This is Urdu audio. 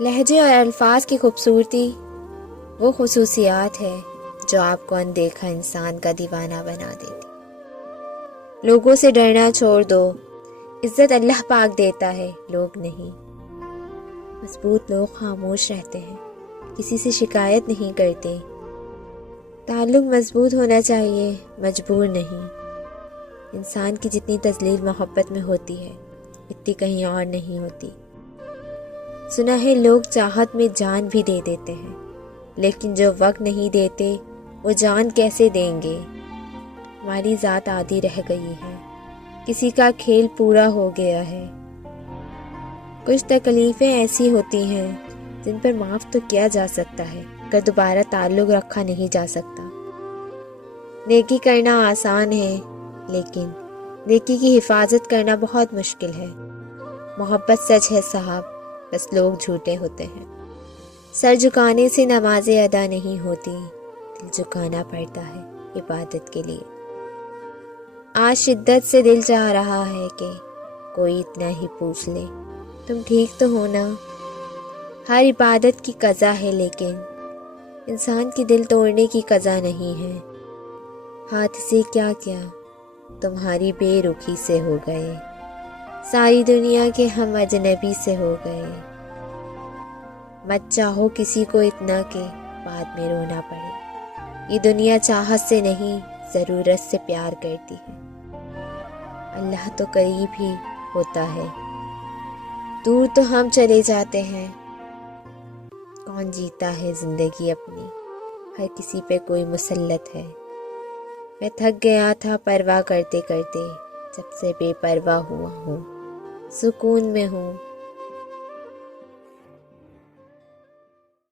لہجے اور الفاظ کی خوبصورتی وہ خصوصیات ہے جو آپ کو اندیکھا انسان کا دیوانہ بنا دیتی۔ لوگوں سے ڈرنا چھوڑ دو، عزت اللہ پاک دیتا ہے، لوگ نہیں۔ مضبوط لوگ خاموش رہتے ہیں، کسی سے شکایت نہیں کرتے۔ تعلق مضبوط ہونا چاہیے، مجبور نہیں۔ انسان کی جتنی تذلیل محبت میں ہوتی ہے اتنی کہیں اور نہیں ہوتی۔ سنا ہے لوگ چاہت میں جان بھی دے دیتے ہیں، لیکن جو وقت نہیں دیتے وہ جان کیسے دیں گے؟ ہماری ذات آدھی رہ گئی ہے، کسی کا کھیل پورا ہو گیا ہے۔ کچھ تکلیفیں ایسی ہوتی ہیں جن پر معاف تو کیا جا سکتا ہے، مگر دوبارہ تعلق رکھا نہیں جا سکتا۔ نیکی کرنا آسان ہے، لیکن نیکی کی حفاظت کرنا بہت مشکل ہے۔ محبت سچ ہے صاحب، بس لوگ جھوٹے ہوتے ہیں۔ سر جھکانے سے نمازیں ادا نہیں ہوتی، دل جھکانا پڑتا ہے عبادت کے لیے۔ آج شدت سے دل چاہ رہا ہے کہ کوئی اتنا ہی پوچھ لے، تم ٹھیک تو ہو نا؟ ہر عبادت کی قضا ہے، لیکن انسان کی دل توڑنے کی قضا نہیں ہے۔ ہاتھ سے کیا کیا تمہاری بے رخی سے ہو گئے، ساری دنیا کے ہم اجنبی سے ہو گئے۔ مت چاہو کسی کو اتنا کہ بعد میں رونا پڑے، یہ دنیا چاہت سے نہیں ضرورت سے پیار کرتی ہے۔ اللہ تو قریب ہی ہوتا ہے، دور تو ہم چلے جاتے ہیں۔ کون جیتا ہے زندگی اپنی، ہر کسی پہ کوئی مسلط ہے۔ میں تھک گیا تھا پرواہ کرتے کرتے، جب سے بے پرواہ ہوا ہوں، سکون میں ہوں۔